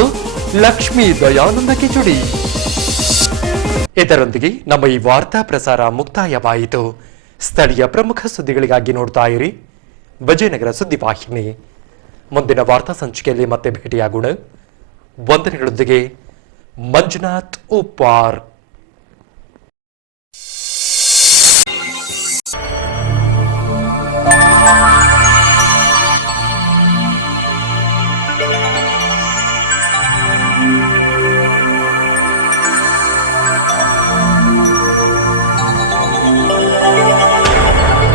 ಲಕ್ಷ್ಮೀ ದಯಾನಂದ ಕಿಚುಡಿ. ಇದರೊಂದಿಗೆ ನಮ್ಮ ಈ ವಾರ್ತಾ ಪ್ರಸಾರ ಮುಕ್ತಾಯವಾಯಿತು. ಸ್ಥಳೀಯ ಪ್ರಮುಖ ಸುದ್ದಿಗಳಿಗಾಗಿ ನೋಡ್ತಾ ಇರಿ ವಿಜಯನಗರ ಸುದ್ದಿವಾಹಿನಿ. ಮುಂದಿನ ವಾರ್ತಾ ಸಂಚಿಕೆಯಲ್ಲಿ ಮತ್ತೆ ಭೇಟಿಯಾಗೋಣ. ವಂದನೆಗಳೊಂದಿಗೆ ಮಂಜುನಾಥ್ ಉಪ್ಪಾರ್.